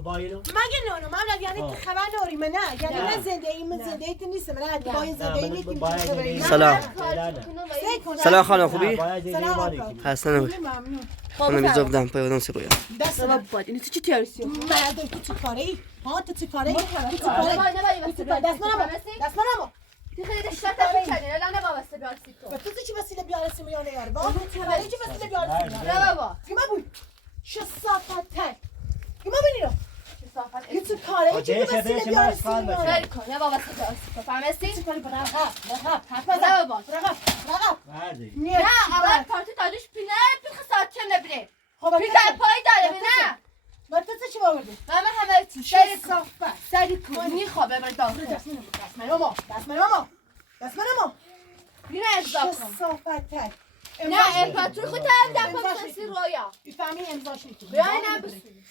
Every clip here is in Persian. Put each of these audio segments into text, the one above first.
باینو مگه نونو من یعنی خبر نوری من نه یعنی من زنده ای من زنده ایت نیستم من با این زنده ای نیستم. سلام خانم خوبی؟ سلام حسن ممنون. خانم بیزافدم پایودم سی رویا دست من باد اینو تو چی تیارسی؟ من تو چی کاری؟ ها تو چی کاری؟ دست منم تو خیلی دشت تفکر کردی الان نبایسته بیارسی تو. و تو چی وسیله بیارسی میانه یار؟ با چی وسیله بیارسی میانه؟ نه بابا. گما بود. چه صافت تر. گما بینیرو. چه صافت. یه تو کاری چی وسیله بیارسی میانه؟ خیلی کن. نه بابا بیارسی تو. فهمیدی؟ چی کاری برا حرف نه بابا. نه اول کارت دادیش پینه پیخ ساعت چه نبره. خب پیخ پای داره نه. و تو چی باوردی؟ من همه چی چه صافت. سری کن. میخوابه من داخل. دست منو. بینه امضا کن. چه صافت تر. نه امپراتور خودت هم دفعه رویا. بفهمی امضاش میکنی. بیای نبرسی.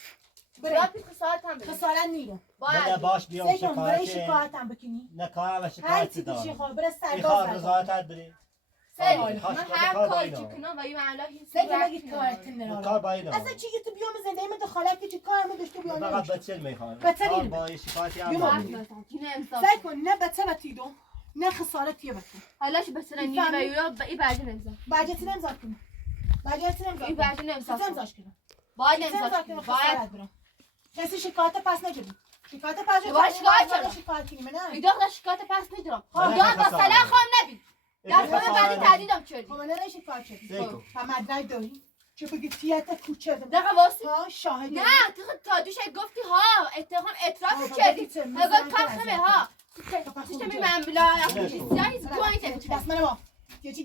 برای پیخ ساعت هم بره. خسارت میره. باید باش بیام سیکن برای شکایتم بکنی. نه کار و هر شکایت چی دارم. دیشی خواه برای میخواد سرگاه رضایتت بری. سری من هر کاری کنم و این معلا هیچ سیکن بگید کارت نرارم. کار باید اصلا چی تو بیام زنده ایم دخالت که چی کارمو داشته بیام فقط بچه میخوام. بچه با شکایتی هم بیام. ندارم. سیکن نه بچه بتیدو نه خسارتیه بکن. حالاش بسیار نیمی و به این برجه نمزا. برجه نمزا کنم. این برجه نمزا کنم. باید نمزا کنم. باید. کسی شکایت پس نگیرم. شکایت پس نگیرم. باید شکایت چرا؟ شکایت کنیم نه. ایداغ شکایت پس نگیرم. ایداغ با سلام خواهم نبید. دست من بعدی تعدیدم چردی. خب من نه شکایت چردی. فمدرک داری؟ چه بگی تیت کوچه دم. دقیقا واسه؟ ها شاهد. نه تا دوش گفتی ها اتهام اعتراف کردی. اگه کاخمه ها. سیستمی من بلا سیاهی زگوانی دست منو با. یکی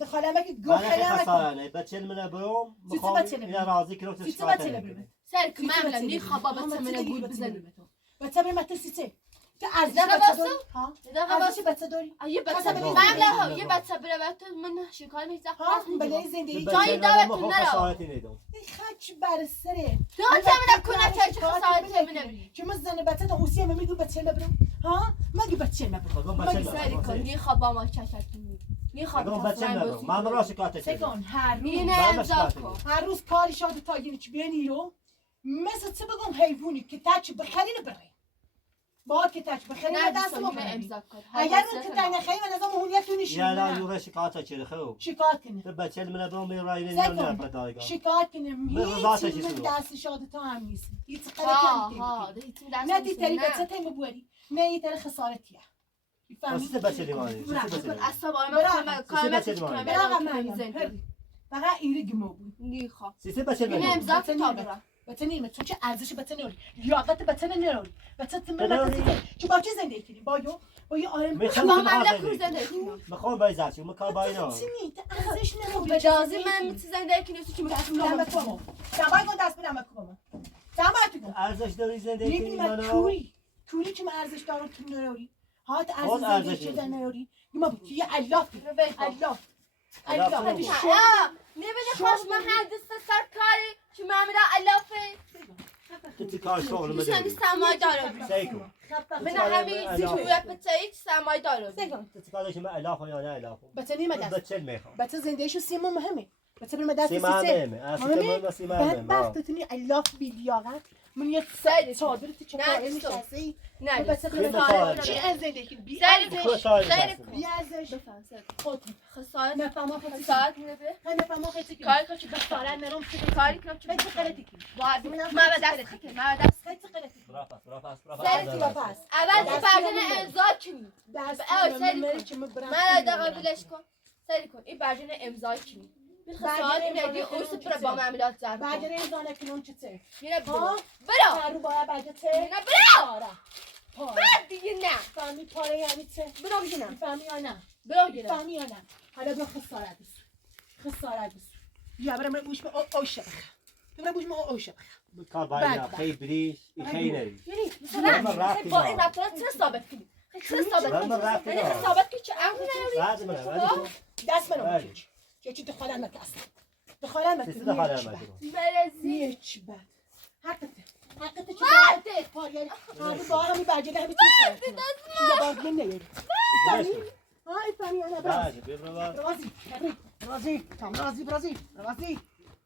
دخالم بگی گفت خیلی خسارانه بچه منو برام میخوام اینا راضی کنم تو شکایت نکنم. سر که من بلم نیخواب بابا منو گول بزنی. بچه بریم متر سیته. که ارزش بچه داری؟ ها؟ ارزش بچه داری؟ یه بچه من ها یه بچه بره من شکایت میزنم. ها بله زندگی جای دعوتون نرو. خاک بر سره. تو چه من کنم چه خسارتی منم. که من زن بچه تو اوسیه میگو بچه نبرم. ها؟ مگه بچه نبرم. من سری کن نیخواب با ما چشتون. نیخواب بچه نبرم. من را شکایت کردم. هر روز کاری شاد تا یه چی بیانی رو مثل چه بگم حیوانی که تاچ بخرین بره. با که تاچ بخرین دست ما امضا کن. اگر اون که تنه خیلی من از اون مهونیت نشون یا لا یورا شکایت چه خوب. شکایت کنه. تو بچه من برام می رای نمیاد پدایگاه. شکایت کنه. هیچ من دست شاد تا هم نیست. هیچ قراری نه تی تری بچه تیم بوری. نه یه تر خسارتیه. واسه بچه دیوانه. اصلا من کامل کنم. فقط ایرگ مو بود. نیخوام. سیسه بچه این امضا تا برم. بچه نیمه چون چه ارزش بچه نوری لیاقت بچه نوری بچه تمام چه با چه زندگی کنی با یه آرم میخوام با ازش میخوام با اینا ارزش نوری بجازی من میتونم زندگی کنی تو چی میگم تو سبای کن دست بدم کوما سبای تو ارزش داری زندگی کنی منو کوری چه ارزش دارم تو نوری ها ارزش چه در نوری ما یه الاف نمیده خوش مهندس سرکاری که معمولا علافه تو کار شغل مدرسه میشن سرمایه داره سیکو من همین زیتویت بچه‌ای سرمایه داره تو کارش من علافه یا نه علافه بچه نیمه بچه میخوام بچه زندگیشو سیما مهمه بچه بریم دست سیسه بعد وقتتونی الاف بیلیاقت من یه سر چادر تو چپاره نشستی نه بچه چی از زندگی بی ارزش خود خسارت نفهمم خسارت میده نفهمم خیلی کاری که بخوره نرم کاری کنم چه غلطی کنی باید من به دست خیلی من به دست خیلی غلطی راپاس اول برجن امضا کنی من قبولش کن سری کن این برجن امضا کنی خسارت میدی اوس پر با معاملات زرد برجن امضا نکنون چه میره برو رو باید برجن نه برو بعد دیگه نه فهمی پاره یعنی چه برو بگیرم فهمی یا نه برو فهمی یا نه حالا برو خسارت بس یا برم بوش به اوشه برم بوش به اوشه کار باید خیلی بریش خیلی نری مثلا با این رفتار چه ثابت کنی چه ثابت کنی چه عقل دست منو چه دخالت نکردم دخالت مرزی چی بد حقته چه پاریاری با همی برجه ده میتونی یا باز نمیاری فهمی انا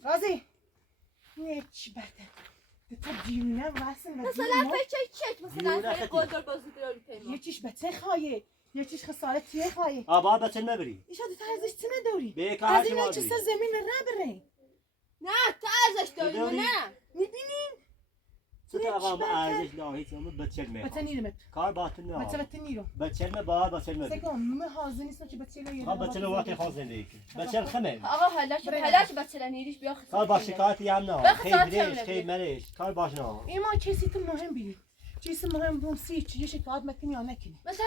راضی نه چی بده تا دیونه واسه مثلا فکر مثلا خیلی قدر بازی داری یه چیش بچه خواهی یه چیش خسارت تیه خواهی آبا بچه مبری ایشا دیتا ازش چی نداری بیکار از شما اینا چی سر زمین نبره نه تا ازش داری نه میبینین ست آقا ما ارزش ناهی چون بچه می بچه نیرمت کار باتون نه بچه نیرو بچه می با بچه می سکون من حاضر نیستم که بچه لیه آقا بچه وقتی خواست زندگی کنه بچه خمه آقا حالاش بچه نیریش بیا کار با شکایتی هم نه خیلی خیلی مرش کار باش نه این ما کسی تو مهم بینی چیزی مهم بون سی چیزی شکایت مکنی یا نکنی مثلا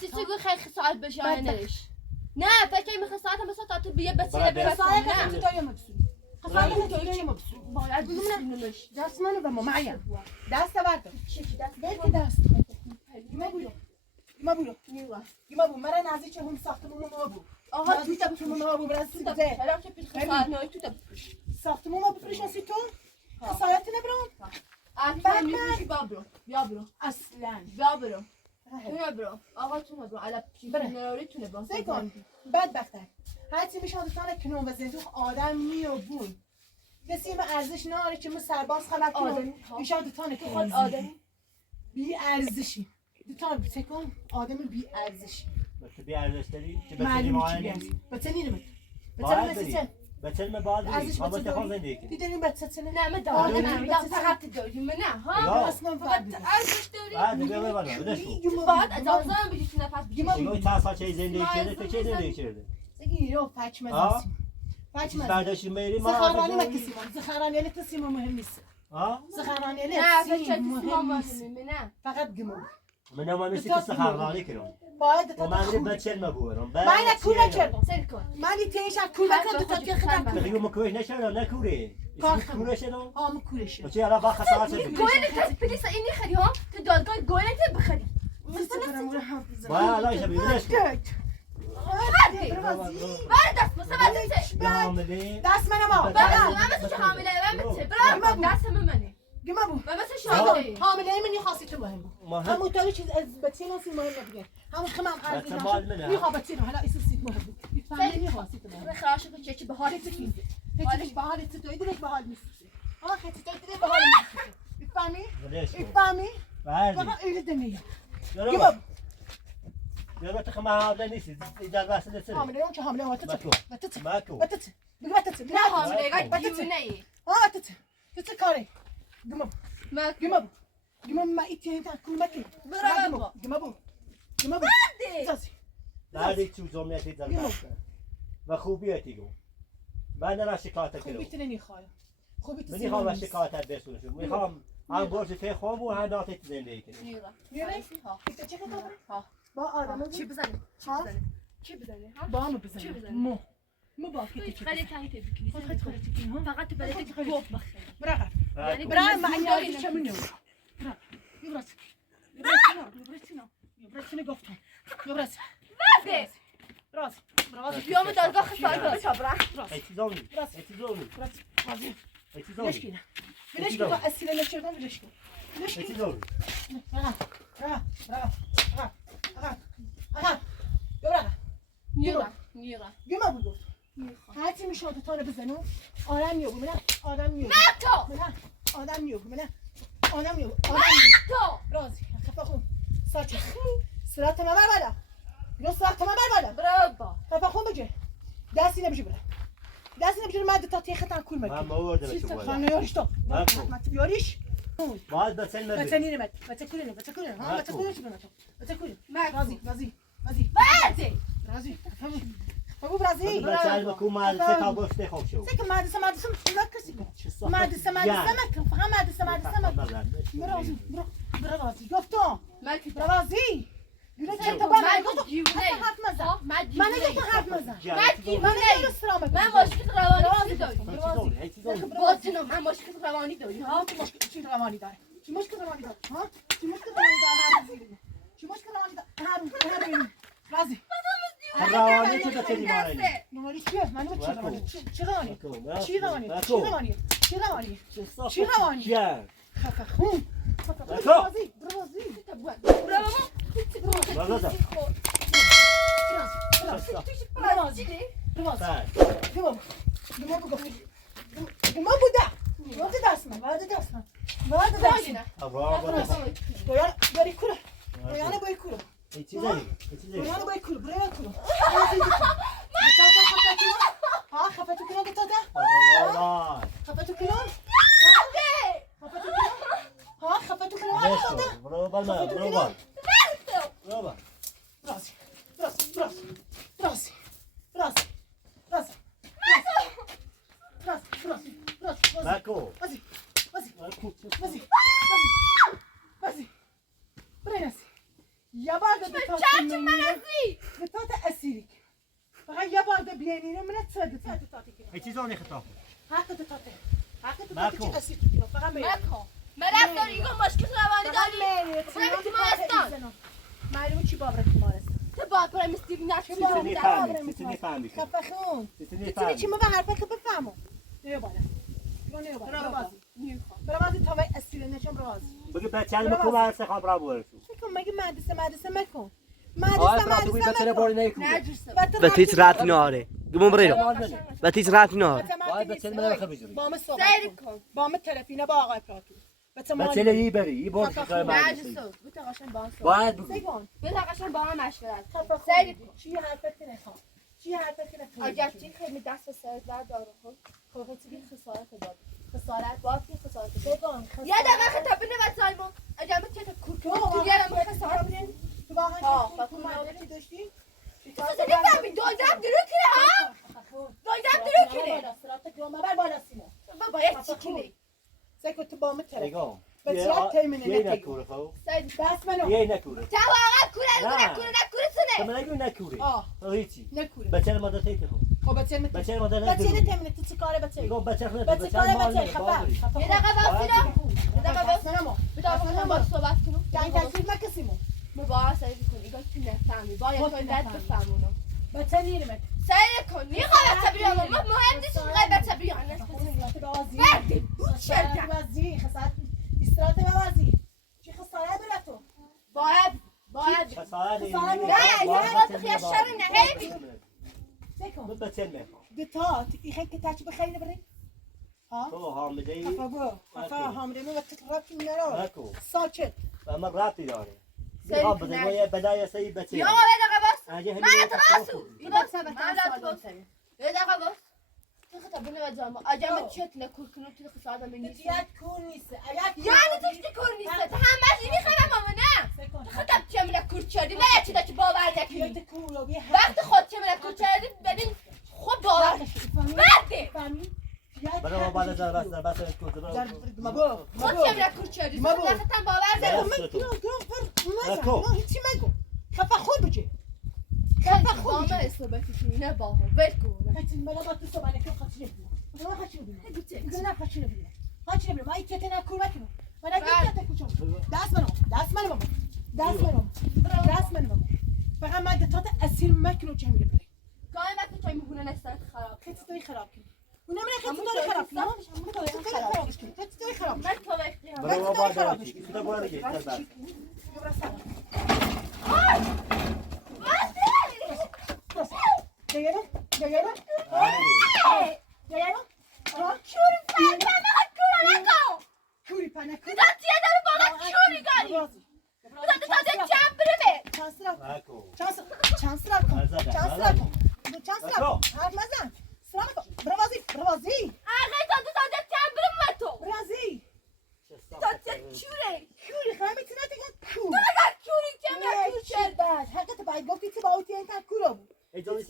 سی گو خیلی خسارت بشه نریش نه فکر میخواد ساعت مثلا تا تو بیا بچه خسارت نه تو دایم مبسوطی خسارت تو دایم مبسوطی باید بسونمش دست منو به ما معیم دست بردار بلک دست گیما بولو گیما بولو گیما بولو مرا نزدیک هم ساختمون ما بود آقا تو ساختمون ما بود برای سیده حالا که پیش خسارت نه تو ساختمون ما بفروش اسی تو خسارتی نبرم بعد بیا برو اصلا بیا برو برو آقا تو برو علا نراری تونه با سکن بدبختر هرچی میشه دوستان کنون و زندوق آدم میابون کسی به ارزش ناره که من سرباز خلق کنم میشه دوتانه که خود آدمی بی ارزشی دوتان سکن آدم بی ارزشی بچه بی ارزش داری که بچه معلومه چی بیارزی بچه نیرمت بچه نمیسی چه بچه می باید بری ارزش ما بچه بچه خواست داری زندگی کنی دیدنیم بچه چه نه من دارم فقط داری من نه ها اصلا فقط ارزش داری بعد بیا ببرم بدش باید اجازه هم بدی تو نفس بگیری این چند سال چه زندگی کرده تو چه زندگی کرده سگی رو فچ مزاسی فچ مزاسی برداشتی میری ما زخارانی مکسی ما زخارانی الی تسی ما مهم نیست زخارانی الی نه تسی فکر مهم نیست نه فقط گمو من ما میشه که سخنرانی کنم باید و من میرم بچه نبودم من نکول نکردم سر کن من تیش کول نکردم تا که خدام بگو مکوش نشدم نکوری کور شدم ها مکولش بچه الان با خسارت شدی گویل که پلیس اینی خری ها تو دادگاه گویل که بخری با الان شبیه بدش بعد دست مثلا حامله دست من ما من مثل حامله من مثل برام دست منه گما بو من مثل شامله حامله منی خاصی تو مهم همون طوری چیز از بچه ناسی مهم نبگه همون خمام عرضی نشه میخواه بچه رو حالا ایسو سیت مهم بود فهمی خاصی تو مهم خراشو که چه به حالت هیچی به حالت تو دیدش به حال میسوسی آقا خیلی تو دیدش به حال میسوسی میفهمی؟ میفهمی؟ فقط ایلی دنیا گما بو یا تو خمام حامله نیستی در واسه نسری حامله اون که حامله واتت ماکو واتت بگواتت نه حامله دیونه ای واتت تت کاری گما بو ما گما ما ایتی انت کول مکی برام گما بو زازی بعدی تو زمیتی در و خوبیتی گو من نه شکایت کنم خوبیت نمیخوام خوبیت من میخوام شکایت برسونم میخوام هم برج فی خواب و هم داتت زندگی کنم میره ها چه کتاب با آدم چی بزنی چی بزنی با هم بزنی مو با کی خیلی تایت بکنی فقط برای تو گوب بخری برا یعنی برا ما عندي شيء منه برا يبرس يبرسني قفتهم يبرس بده راس بیام دادگاه خسارت بچا برا اتیزونی راس راضي ليش كده ليش كده اسئله نشردم ليش كده ليش كده اتیزونی نیرا گما بود هرچی میشه دوتانه بزنم آدم میو من آدم میو تو من آدم میو من آدم میو تو راضی خفخون ساعت سرعت ما بالا لو سرعت ما بالا برابا خفخون بجي داسي نبجي بلا داسي نبجي ما دتا تيختان كل من مكان موارد بشه خلنا يوريش تو ما تبيوريش باید بسن مبی بتنيني مات بتكلني ها بتكلني شو بناتو بتكلني راضي بده راضي ابو برازي بچه بکو مال سه تا گفته خوب شو سكن مادرسة مركزي مادرسة مكة فهم مادرسة مكة برازي برازي قفتو مالكي برازي يقولك انت ما بقى دیونه حرف مزه ما ما نجيت حرف مزه ما دیونه من مشکل روانی دارم باطنم من مشکل روانی داری ها چی روانی داره چی مشکل روانی داره ها چی مشکل روانی داره چی مشکل روانی داره راضی روانی چه بچه دیوانی نماریش بیه من چی روانی چی روانی چی روانی چی روانی چی روانی چی روانی خفه خون برازی رویان بری کلو رویان بری کلو ای چیزی چیزی رویان بری کلو برای کلو ها خفتو کلو داده وای خفتو کلو ها خفتو کلو داده برو بالا برو بالا برو بالا راسي راسي راسي راسي راسي راسي راسي راسي راسي ماكو راسي راسي ماكو راسي راسي برنسي يا بعد بتاعت اسيرك فقط يا بعد بيانينه من تصدق ای چیزانی خطا هاك بتاعت ماكو اسيرك فقط مکن مرد داری اینگاه مشکل روانی داری برای بیمارستان معلومه چی بابر بیمارستان تو باید برای مستیب چیزی نشون نفهمی خفه خون چیزی چی چی ما به حرفت بفهمم نه بالا نه بالا برای تا وای اسیر نشم راز بگی بچه‌ام کو واسه خبر برو فکر مگه مدرسه مکن بچه باری نیکو به تیت رات ناره گمون برید به تیت رات ناره باید بچه من خبر با من صحبت سیر کن با من تلفن با آقای پراتو بچه لی بری ای بار کار نجسو بتا قشن با هم باید بگو سگان بتا قشن با هم مشورت سیر چی حرفت نخوام چی حرفت نخوام آجتی خیلی دست به سرت برداره خب خیلی خسارت داد خسارت باید که خسارت سگان یه دقیقه خطابه نباید زایمون اگر من که تو گرم خسارت تو واقعا تو مدرسه داشتی تو نمی‌فهمی دولدم درو کنه ها دولدم درو کنه سرات گام بر بالا سیمو باید چی کنی سگو تو با من تلفن نگاه بسیار تیمونه یه نتیگو نکوره خب دست منو یه نکوره تو واقعا کوره تو تونه من نگو نکوره هیچی نکوره بچه مادر تیت خب خب بچه مادر بچه نکوره تیمونه تو چی کاره بچه نگاه بچه خونه بچه کاره بچه خفه یه دقیقه واسینا یه دقیقه واسینا بتا با صحبت کنم جنگ تشریف مکسیمو مبارا سعی کن ایگاه تو نفهمی باید تو باید بفهمونو بچه نیرمت سعی کن نیقا بچه بیانم من مهم نیست اینقدر بچه بیانم بردی بود شرکم بازی خسارت استرات بازی چی خسارت بلا تو باید خسارت نه یه وقت خیلی شر نهیبی سکن بچه میخوام دتات ایخه که تاچ بخیر بری ها تو حامده ای خفا حامله و تقرب کی میارا نکو ساکت و من رابطی داره میخوام بده یه بدای سعی بچه یا یه دقیقه باس اگه من تو باسو یه باس من باس یه دقیقه باس تو خطابه نباید اجامه چت نکور کنم تو خسارت من نیست دیت کور نیست یعنی تو چی کور نیست تو همه چی میخوام ماما نه تو خطاب چه من کور کردی نه چی داشتی باور نکنی دیت کور رو بیا وقتی خود چه من کور کردی ببین خود باور بده فهمی برای بعد از بس کوچه مابو خود چه من کور کردی تو خطاب باور نکنی من هیچی مگو خفا خود بچه خفا خود من صحبتی کنی نه باها ول کن هیچ ملا با تو صحبت نکن خاطر نمیدونم من خاطر نمیدونم نه خاطر نمیدونم خاطر نمیدونم من کت نکور مکنم من اگه کت کوچم دست منو فقط من دتات اسیر مکنو چه میره بری گاهی وقتی توی میگونه نسترت خراب خط توی خراب کنی اونم نه خط توی خراب کنی خط توی خراب من تو وقتی هم برای بعد از تو برای دیگه بس Gel Kuri pana kuri. Datiye de bana kuri gari. Dati çembri mi? Chanslar. Harmazan. Sırama. Bravazi. Ağay dati çembri mi to? Brazi. Dati çure. Kuri خواهمیتونه دیگه کور. Dati kuri çembri kuri çembri. بعد حقیقت باید گفتی که با اوتی این تر کورو بود. اجازه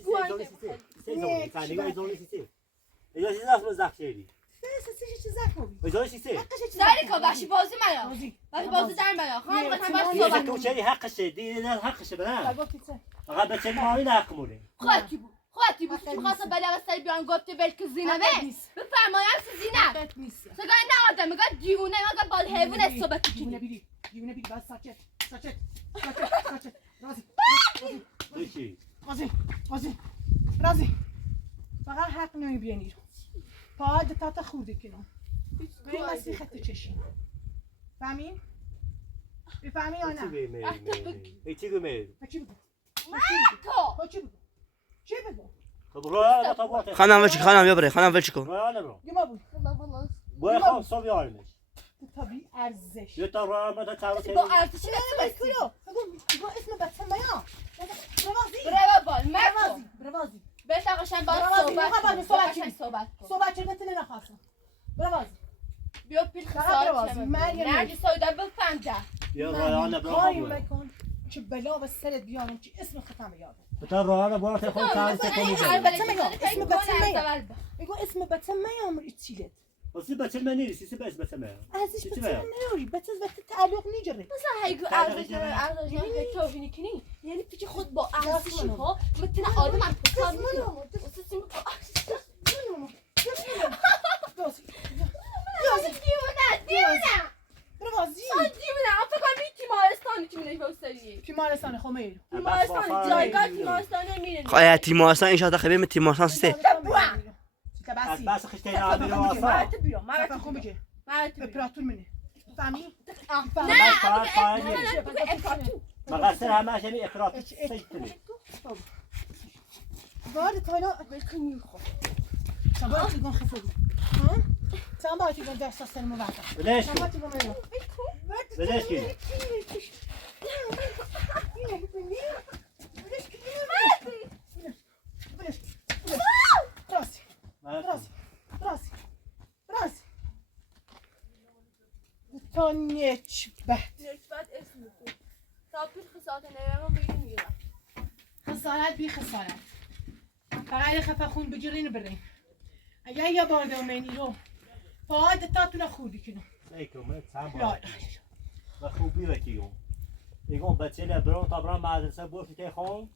سری کن بخشی بازی میا. بخشی بازی در میا. خانم قطعا باید صحبت تو چه حقشه دیگه حقشه برام گفتی چه؟ فقط بچه ما این حق مونه خواهی بود چون خواسته بلا سری بیان گفته بلکه زینمه بفرمایم که زینم سگاه نه آدم میگه دیونه میگه بال حیوان صحبت دیونه بیدی بس ساکت رازی فقط حق نمیبینی پا دتات خوده کنم بریم مسیح خط چشی فهمین؟ بفهمی یا نه؟ چی گمه؟ چی بگو؟ چی بگو؟ خانم ولچی خانم بیا بره خانم ولچی کن یه ما بود باید خواهم صبح یارمش طبیعی ارزش یه تا راه ما تا چاو با ارزش اسم کیو بگو اسم بچه میا بروازی برو بال مرد بروازی بتاقشن با بروازی صحبت کن صحبت چه بتونه نخواستم بروازی بیا پیل فقط خسارت بروازی. شمه مریم نرگی سایده بفنده بیا راه کاری برو مکن چه بلا و سرت بیارم چه اسم ختم یادم تا راه برو تا خود چاو کنی اسم بچه میا بگو اسم بچه میا امر چیلت اصلی بچه من نیست سی بس بچه من ازش بچه نیاری بچه بچه تعلق نیجره مثلا هیگو ارزش تو بینی کنی یعنی پیچ خود با ارزشی ها مثل آدم هم حساب دیونه بروازی تیمارستان خمیر خواهی تیمارستان اینشا تا خبیر تیمارستان سیسته از بس خشته اینا بیرو آسا خون بگه اپراتور منه فهمی؟ مقصر همه همی افراد سیکنی وارد تایلا بلکنی خود سبا تیگون خفدی سبا تیگون دست از سنمو وقتا بلش سبا کن تیگون میرو بلش کن تا نچبت خسارت بی خسارت فقط خفه خون بگیرین برین اگه یه بار دومینی رو فاید تاتون خوردی کنم نیکم چند و خوبی وکیون ایگون بچه لبرون تا برام مدرسه بوشی که خون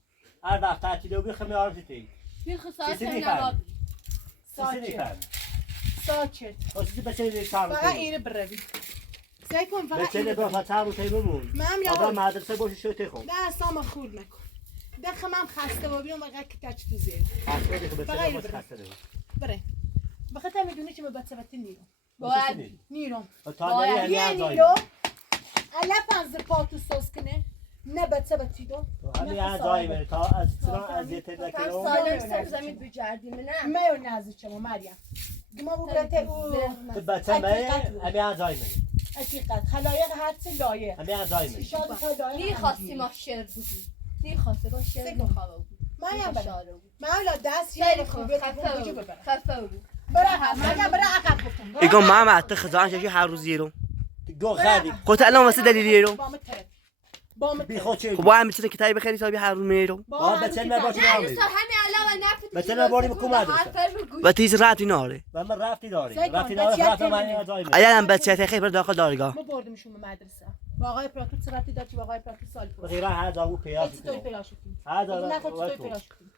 هر وقت تعطیلی بی خمی آرزی تی بی خسارت ساکت اصلی بچه لیک چند فقط اینه بروی سعی کن فقط بچه لبرون تا چند رو تی بمون تا برام مدرسه بوشی شو تی خون نه سام خورد نکن دخمم خسته و بیام وقت که تچ تو زیر اصلی که بچه لبرون خسته رو بره بخاطر میدونی که بچه بچه نیرم باید نیرم تا نری یه نیرو الا پنز پاتو سوس کنه نه بچه بچه دو همین اعضایی منه تا از چرا اذیت نکنم سالم سرزمین بجردیم نه میو نازی چما مریم ما بودت او بچه منه همین اعضایی منه حقیقت خلایق حدس لایق همین اعضایی منه شاد خدای نیخواستی ما شعر بگو نیخواسته با شعر بخواه بود مریم بره مولا دست شعر یه کن خوبه خفه بود خفه بود بره مریم بره عقب گفتم ایگون ما هم حتی خزان شدی هر روز یه رو گو خدی خودت الان واسه دلیلی یه رو بام ترک بام بی خود چه خب با هم میتونه کتابی بخری تا هر روز میرو با بچه نباشه نه نامید دوستا همین علاوه نفت بچه نباری بکن مدرسه و تیز رفتی ناره و من رفتی داری سعی کن، رفتی داری بچه رفت من تیمونه. اعضایی منه اگر هم بچه خیلی بر داخل دارگاه ما بردیمشون به مدرسه با آقای پراتور چرتی داد که با آقای پراتور سال بود غیره هذا هو پیاز چطوری پیدا شدیم هذا نه خود چطوری پیدا شدیم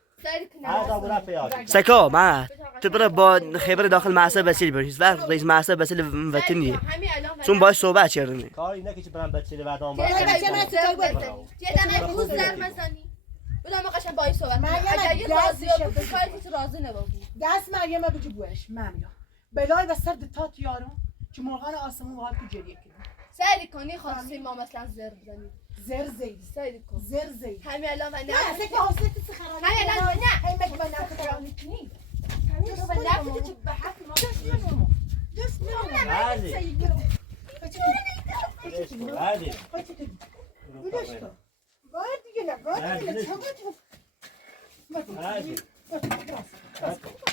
هذا هو پیاز سکا ما تو برای با خبر داخل معصب بسیل بریز و رئیس معصب بسیل وطنیه چون باید صحبت چرنه کاری نه که برام بچه له بعدام یه دقیقه بوز در مزنی بودم قشنگ با این صحبت اگر یه راضی بود کاری که راضی نبودی دست مریم بجو بوش مریم بلای و سر تات یارو که مرغان آسمون واقعا تو جریه کنیم سعی کنی خواستی ما مثلا زر بزنیم زر زید سعی کن زر زید همین الان من نه اصلا که حاصلت سخرانه همین الان نه هی مگه من نخرانه کنی همین رو به نفت که به حق ما جست هذه هذه باید دیگه نه باید دیگه هذه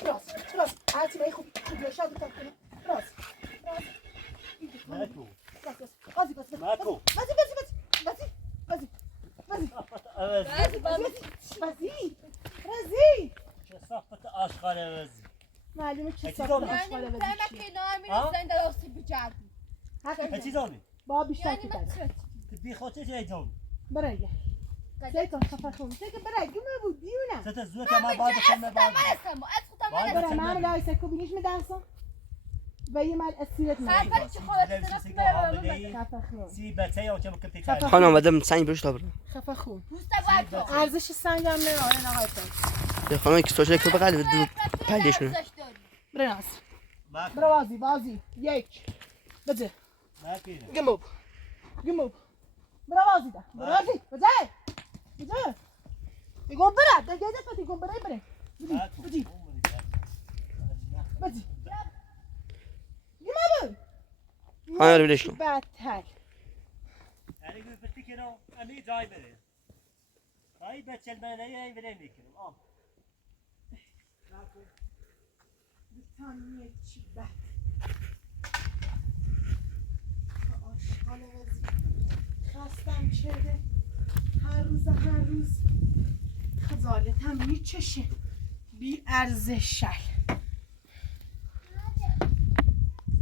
راست هرچی باید خوب شاد تا کنه راست ماكو بازی بازی ماكو بازی چه صفت آشغال وزی معلومه چی چیزا ساخت بود؟ آشغال فهمه وزی که نامی زنده راستی بجردی چی زانی؟ با بیشتر یعنی که من داره بی خود چه زانی؟ برای سعی کن خفه خون سعی کن برای جمعه بود دیونه ست زود ما باید کنم من باید هستم با اسخوتم من برای من لای سکو بینیش میدرسم و یه مال اسیرت خفه میدرسم چه خودت خفه خون سی بچه یا چه ممکن تکرار خانم آمدم سنگ بروش تا برم خفه خون دوستا باید تو ارزش سنگ هم نه آقای پس خانم که سوشل که بقید دو پلشونه برای ناس برای بازی یک بده گموب برای بازی بده يقوم برا ده جاي دفت يقوم برا يبرا بدي يمابو آره ولش کن. بدتر یعنی گفتی که نه امی جای بره جایی بچل بره این بره میکنم لطان چی بد آشغال وزی خستم چرده هر روز خزالتم میچشه بی ارزشل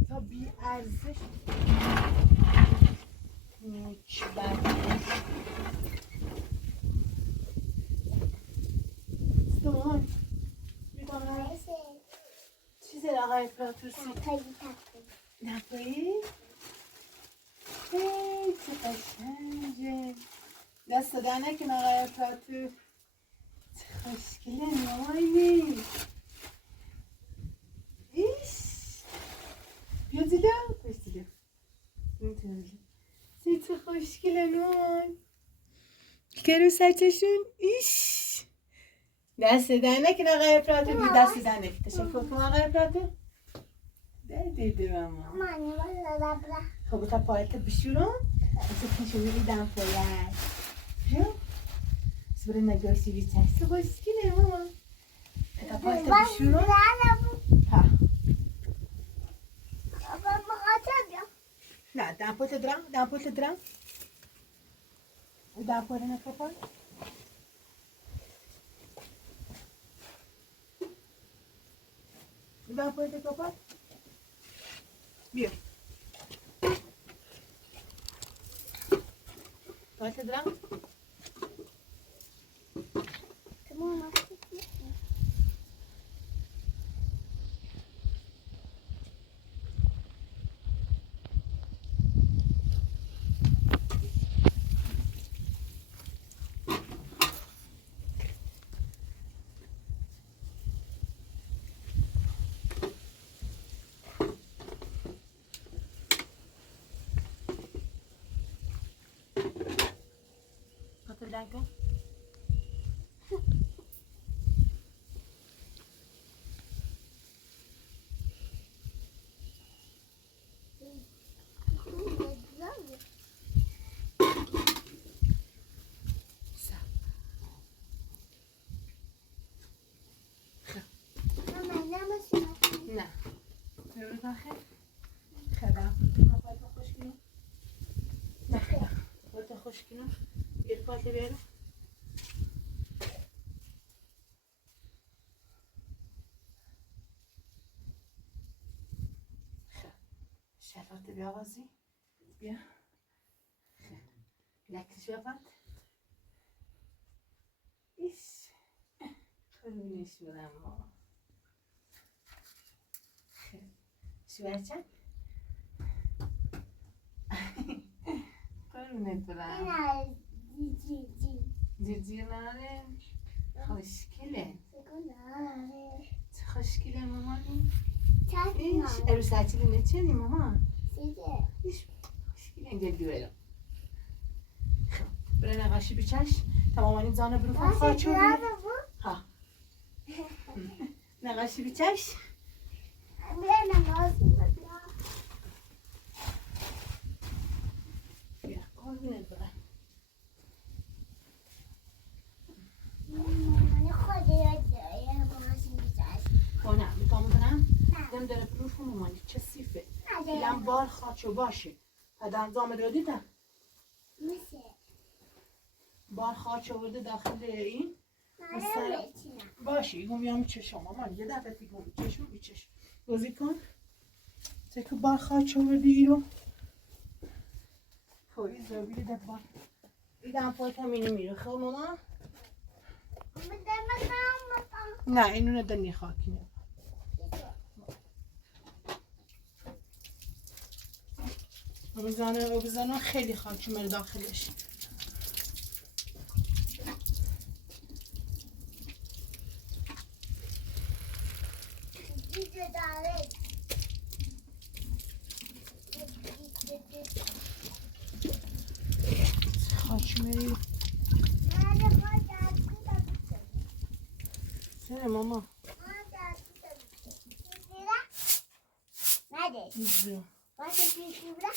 تا بی ارزش نیک بد استوان میدونم چیزی آقای پراتوسی نپایی چه قشنگه دست در نکن آقای پراتور چه خوشگله نمایی ایش بیا دیده بیا دیده چه خوشگله نمای که رو سچشون ایش دست در نکن آقای پراتور بیا دست در نکن تشکر کن آقای پراتور دیده ماما خب تا پایت بشورم از کشوری بیدم پایت سبره نگاسی بیتر خوشگله ماما تا پایت بشورم ها نه دم پایت درم دم پایت نکپای دم پایت کپای بیا پایت درم Blanca. نه ببینید آخه خدا خدا خوش کنم نه خدا خوش کنم bir parça verin. شفاف بیاوازی بیا لکش بیاوند ایش خونیش برم ما شوهرچن قربونت برم جیجی ناره خوشگله چه خوشگله مامانی ایش عروسکی نه چنی مامان ایش خوشگله اینجا بیارم برای نقاشی بچش تمامی زانه برو خواهد ها نقاشی بچش بیا قربونت برم نه میتونم کنم دم داره پروف مامانی چه سیفه ایلم بار خاچو باشه پد انجام دادی ده بار خاچو ورده داخل این باشه ایگو میام چشم مامان یه دفعه ایگو چشم بیچش بازی کن تکو بار خاچو وردی ایرو خوری زوبیلی ده بار ایدم پایت هم اینو میره خب ماما نه اینو ندنی خاکی نه بزنه خیلی خاکی مر داخلش خاکی مری سر ماما نده. زو باشه چی بوده؟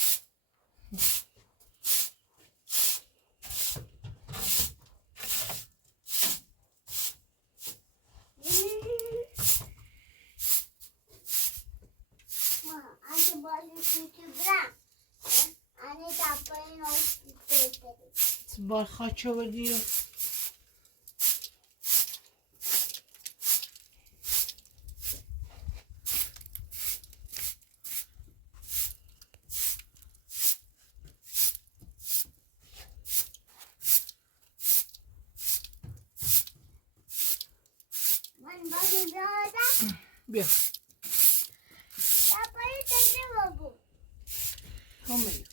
بار خاک آوردی رو بیا هم بگیر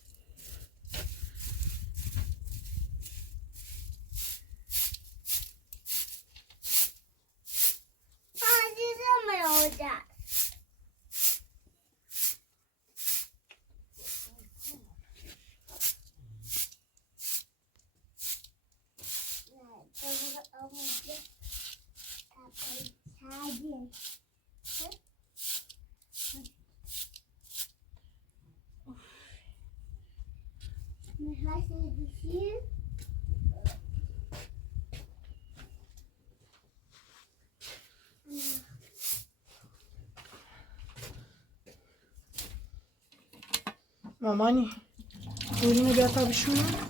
مامانی دورینو بیا تا بشونه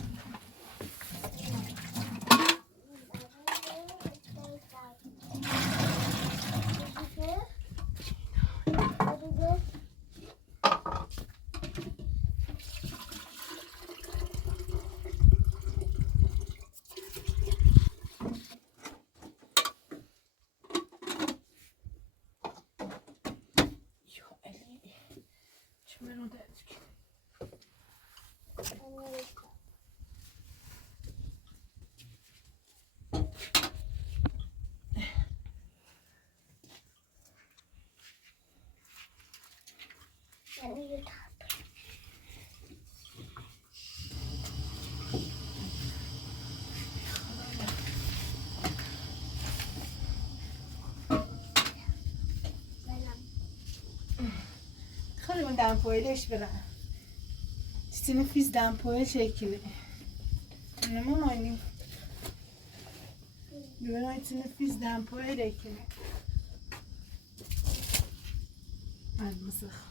خیلی من دمپویلش برم چیزی فیز دمپویل شکلی نه مامانی برای چیزی فیز دمپویل شکلی من مثل خاچ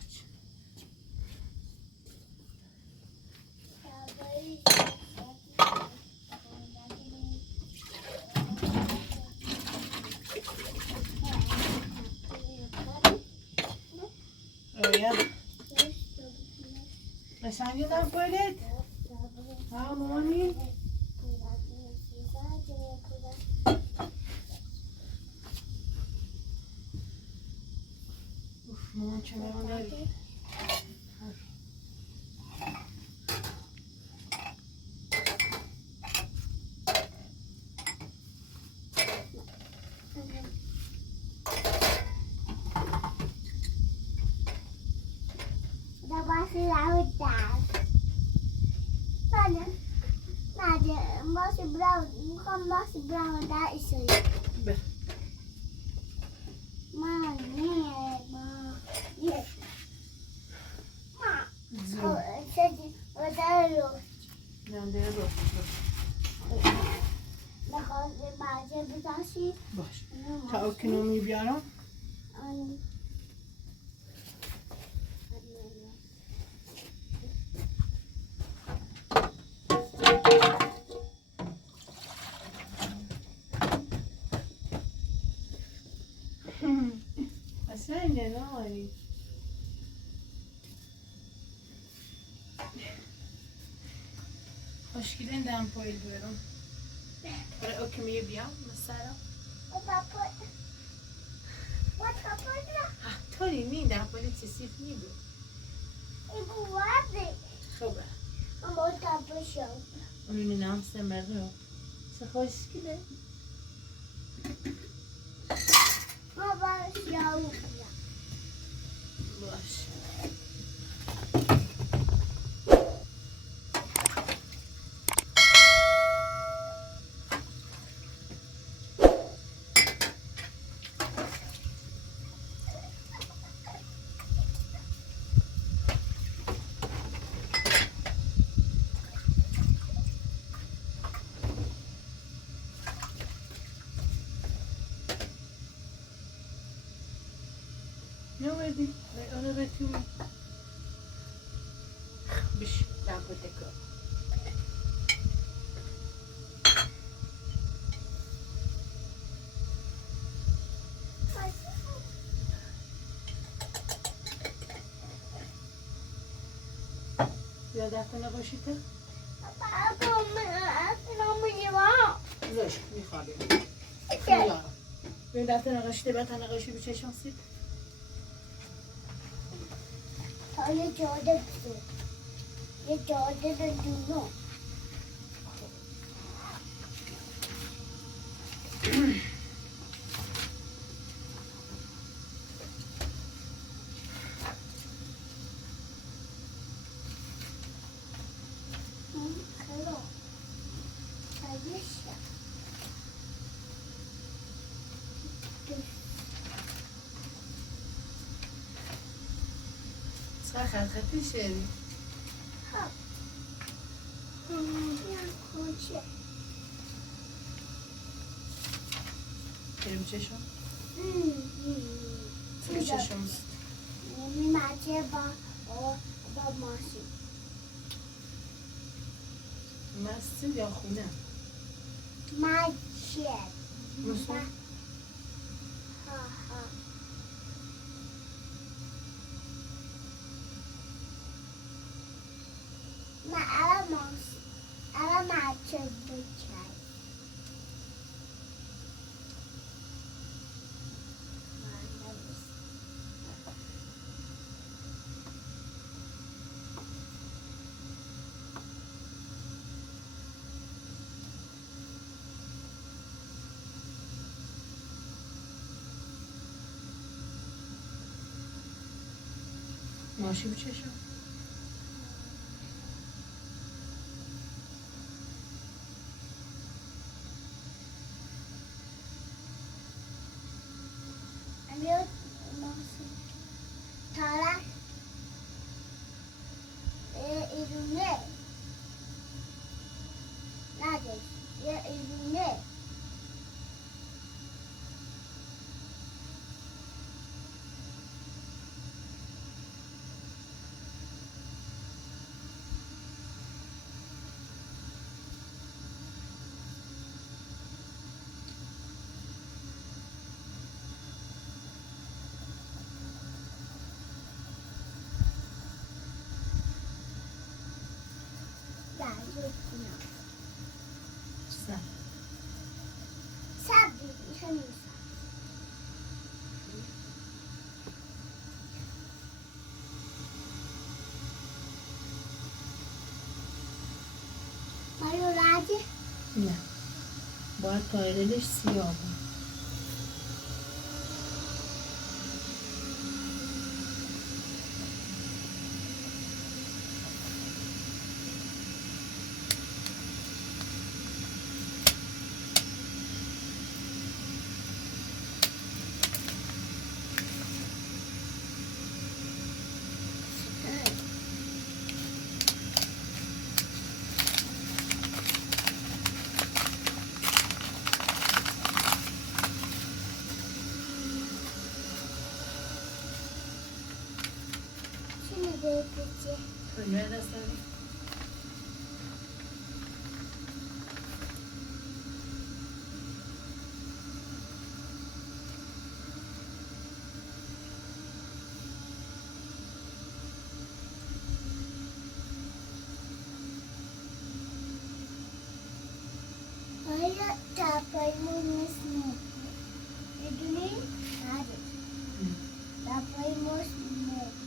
قشنگه دمپویلت ها مامانی مامان چه میرون داری باش تا اوکنومی بیارم قشنگه نه خوشگله دمپویل برم برای اوکنومی بیام مثلا طوری نی دمپویل چیزی نی بود خوبه اونو نام سمرو چه خوشگله باش نه بدی آره بتونی بش دمپویل تکرار یادت نباشیده؟ بابا من میگم زش میخوابیم میارم یادت نقاشیده باید نقاشی به چشم سید تا یه جاده بده یه جاده دونو خط خطی شدی بریم چشم تو چشم است مچه با ماشین مسجد یا خونه مچه مسجد ها ها ما الان مچه بکن ماشی بچشم Amidst طرف ایرونه نده یه ایرونه سب دیدی همین مایو راجه نه باید تایرلش سیاه بود چی میگه پیچه کجای دست داری؟ آیا دپایمون نیست نه میدونی؟ نده دپایمون نه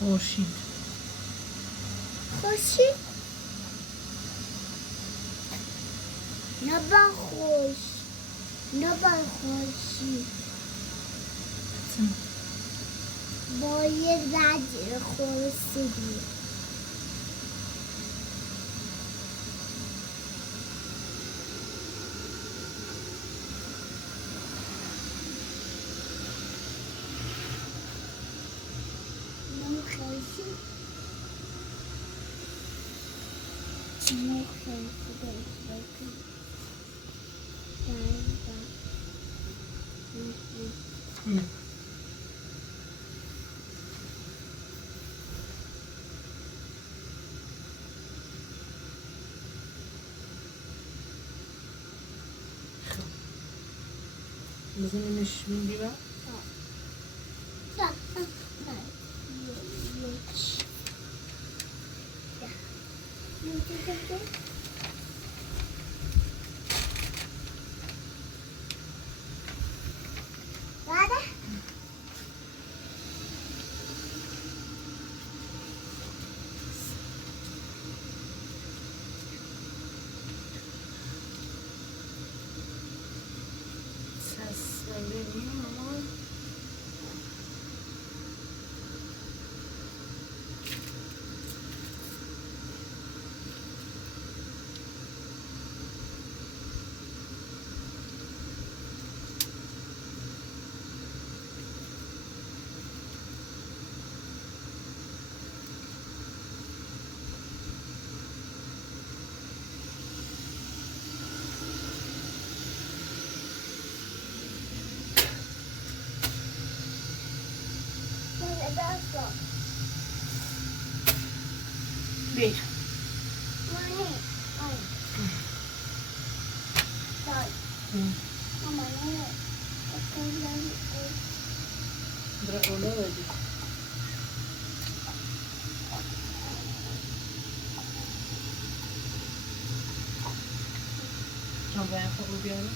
خورشید خورشید نه با خوش نه با خورشید با یه زجر خورشیدی بزنیمش میگی با بیر برای اولا بدی جان باید خوب بیاره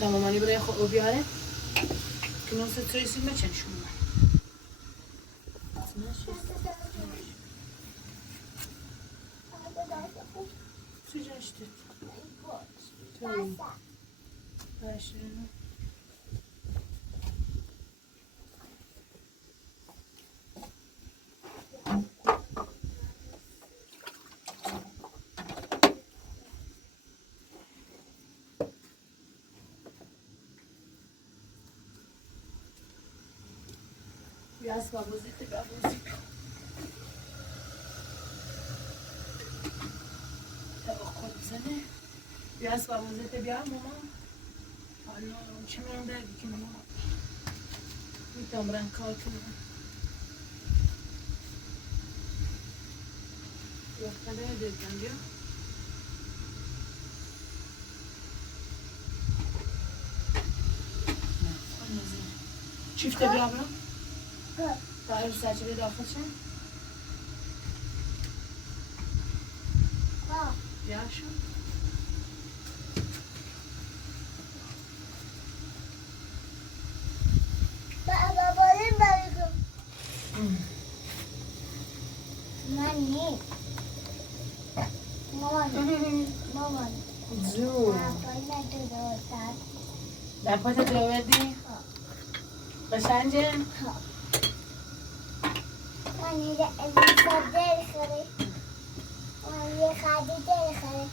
تمامانی برای خوب بیاره که نوسه تریسی مچن شما سوجاشتت باشه Biraz babuzite babuzite. Tabak koysana. Biraz babuzite bir mama. Allah uçamam derdi ki mama. Bir tamran kalkıyor. Yok kadar dedim diyor. Çifte bir abla. Daha üst saçı bir daha kaçın. بیاشو بابا بالین برگم من نی مامان جون باید ندارد در پات دوردی؟ قشنجه؟ من یه امروز دل خری من یه خدی دل خری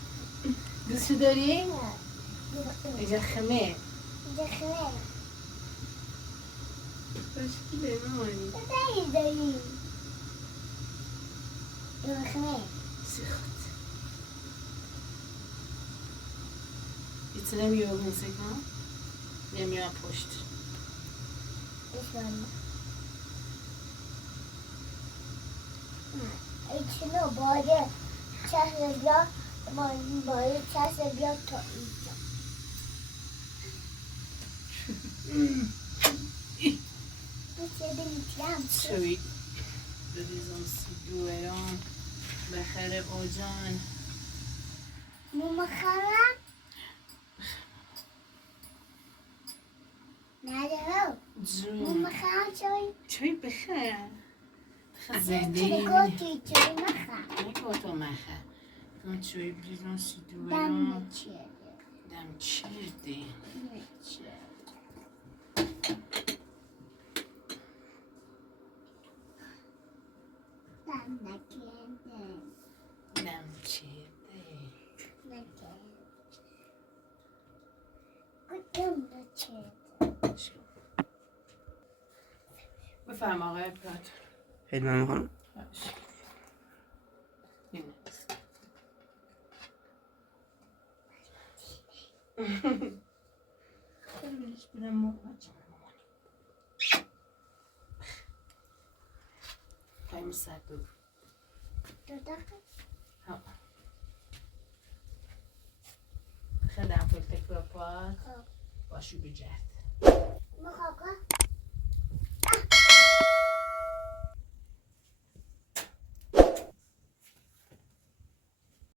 دوستشو داری؟ اینجا خمه دخمه خوشگله مامانی دایی دایی دخمه سخت İçine mi yorgunsak ha? Yemiyor poşt. بشم ایچنو باید چشم بیا باید چشم بیا تا اینجا بچه بینیتیم Şöyle بریزم سیدویران بخیر آجان مخرم ندارم جون مخرم چوی چوی بخیر بخیر زنده چلی گوتی چوی مخرم نگو تو مخیر من چوی بریزم دم سیدویران چیه دم چرده دم نکنده دم چرده نکنده کدوم نکنده بفرم آقای پلات خیلی ممنون خانم. اینه خیلیش بدم مامان قایم سر دو دو دقیقه ها خیلی هم فکر با پات باشو بجرد مخاقه